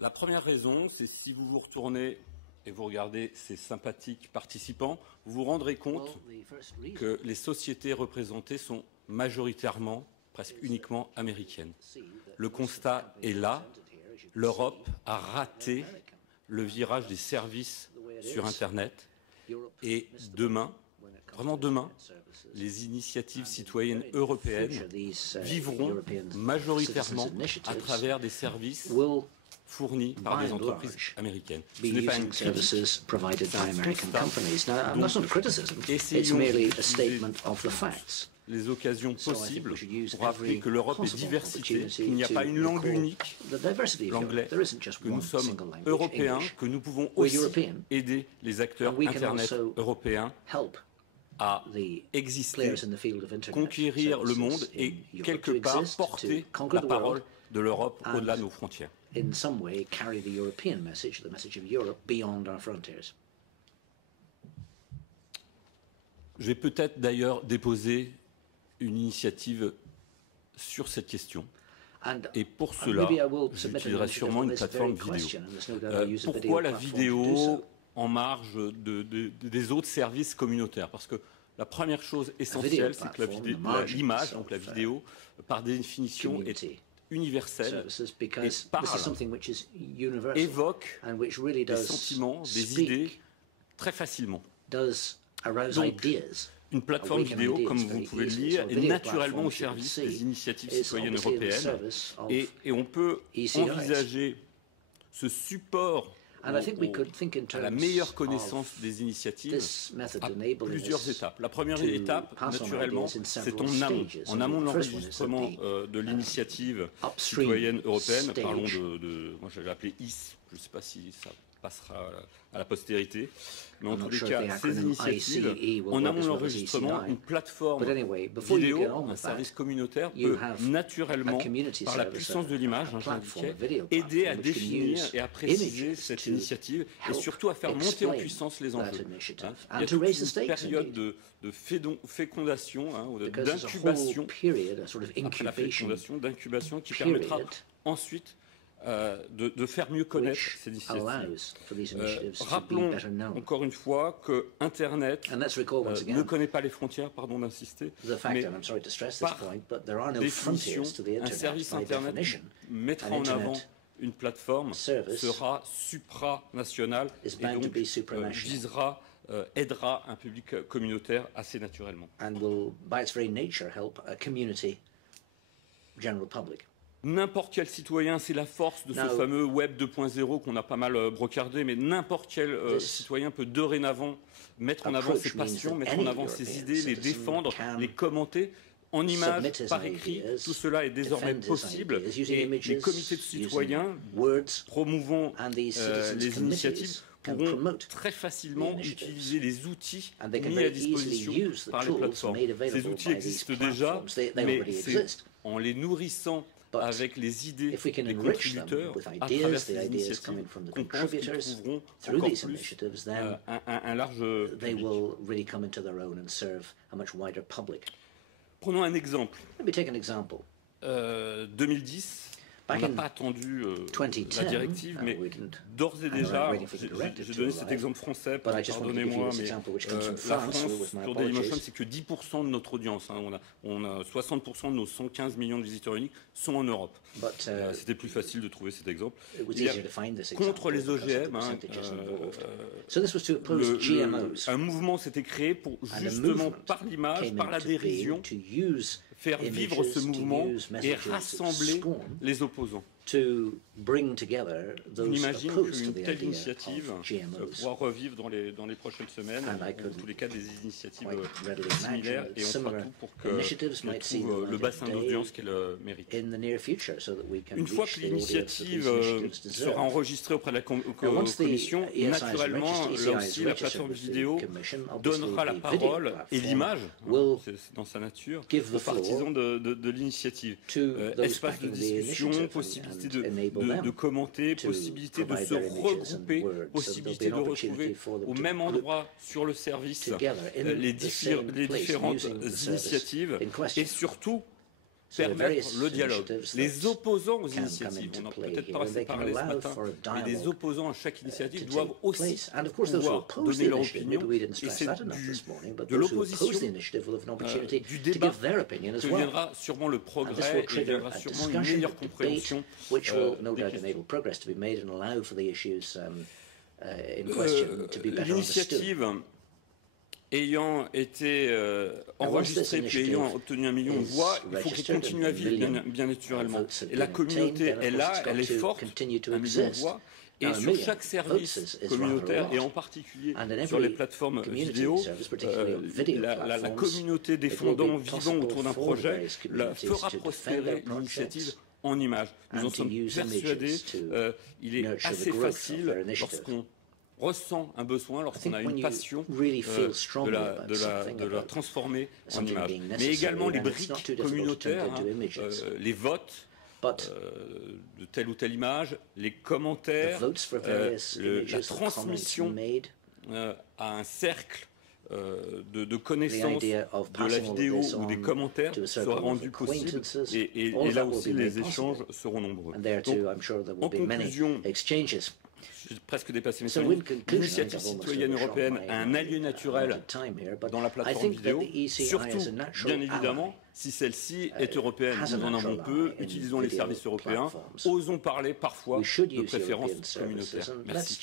La première raison, c'est si vous vous retournez et vous regardez ces sympathiques participants, vous vous rendrez compte que les sociétés représentées sont majoritairement, presque uniquement américaines. Le constat est là, l'Europe a raté le virage des services sur Internet et demain, vraiment demain, les initiatives citoyennes européennes vivront majoritairement à travers des services fournis par des entreprises américaines. Ce n'est pas une critique, essayons d'utiliser les occasions possibles pour rappeler que l'Europe est diversité, qu'il n'y a pas une langue unique, l'anglais, que nous sommes européens, que nous pouvons aussi aider les acteurs Internet européens à exister, conquérir le monde et quelque part porter la parole de l'Europe au-delà de nos frontières. In some way carry the European message, the message of Europe beyond our frontiers. Je vais peut-être d'ailleurs déposer une initiative sur cette question. Et pour cela, j'utiliserai sûrement une plateforme vidéo. Pourquoi la vidéo en marge des autres services communautaires? Parce que la première chose essentielle, c'est que l'image, donc la vidéo, par définition, est universelle et parle, évoque des sentiments, des idées très facilement. Donc, une plateforme vidéo, comme vous pouvez le lire, est naturellement au service des initiatives citoyennes européennes et on peut envisager ce support à la meilleure connaissance des initiatives à plusieurs étapes. La première étape, naturellement, c'est en amont de l'enregistrement de l'initiative citoyenne européenne. Parlons moi j'avais appelé IS, je ne sais pas si ça passera à la postérité, mais en tous les cas, ces initiatives, en amont de l'enregistrement, une plateforme vidéo, un service communautaire peut naturellement, par la puissance de l'image, j'indiquais, aider à définir et à préciser cette initiative et surtout à faire monter en puissance les enjeux. Il y a toute une période de fécondation, d'incubation qui permettra ensuite de faire mieux connaître ces initiatives. Rappelons encore une fois que Internet ne connaît pas les frontières, pardon d'insister, mais par définition, un service Internet mettra en avant une plateforme, sera supranational et donc aidera un public communautaire assez naturellement. N'importe quel citoyen, c'est la force de ce fameux Web 2.0 qu'on a pas mal brocardé, mais n'importe quel citoyen peut dorénavant mettre en avant ses passions, mettre en avant ses idées, les défendre, les commenter. En images, par écrit, tout cela est désormais possible et les comités de citoyens promouvant les initiatives pourront très facilement utiliser les outils mis à disposition par les plateformes. Ces outils existent déjà, mais c'est en les nourrissant avec les idées des contributeurs à travers ces initiatives qu'on pense qu'ils trouveront encore plus un large public. Prenons un exemple. 2010, on n'a pas attendu la directive, mais d'ores et déjà, j'ai donné cet exemple français, pardonnez-moi, mais la France, sur Dailymotion, c'est que 10% de notre audience, on a 60% de nos 115 millions de visiteurs uniques sont en Europe. C'était plus facile de trouver cet exemple. Contre les OGM, un mouvement s'était créé pour justement, par l'image, par la dérision, faire vivre ce mouvement et rassembler les opposants. On imagine qu'une telle initiative pourra revivre dans les prochaines semaines, ou en tous les cas des initiatives similaires, et on fera tout pour qu'elle trouve le bassin d'audience qu'elle mérite. Une fois que l'initiative sera enregistrée auprès de la Commission, naturellement, là aussi, la plateforme vidéo donnera la parole et l'image, c'est dans sa nature, aux partisans de l'initiative. Espace de discussion, possibilité de commenter, possibilité de se regrouper, possibilité de retrouver au même endroit sur le service les différentes initiatives et surtout permettre le dialogue. Les opposants aux initiatives, on n'a peut-être pas assez parlé ce matin, mais les opposants à chaque initiative doivent aussi pouvoir donner leur opinion, et c'est de l'opposition, du débat que viendra sûrement le progrès et viendra sûrement une meilleure compréhension l'initiative ayant été enregistrée puis ayant obtenu 1 million de voix, il faut qu'elle continue à vivre bien naturellement. Et la communauté est là, elle est forte, 1 million de voix. Et sur chaque service communautaire, et en particulier sur les plateformes vidéo, la communauté défendant, vivant autour d'un projet, fera prospérer l'initiative en images. Nous en sommes persuadés. Il est assez facile, lorsqu'on ressent un besoin, lorsqu'on a une passion, de la transformer en image. Mais également les briques communautaires, les votes de telle ou telle image, les commentaires, la transmission à un cercle de connaissances de la vidéo ou des commentaires sera rendu possible et là aussi les échanges seront nombreux. Donc, en conclusion, j'ai presque dépassé mes 5 minutes. L'initiative citoyenne européenne a un allié naturel dans la plateforme vidéo, surtout, bien évidemment, si celle-ci est européenne. Nous en avons peu, utilisons les services européens, osons parler parfois de préférences communautaires. Merci.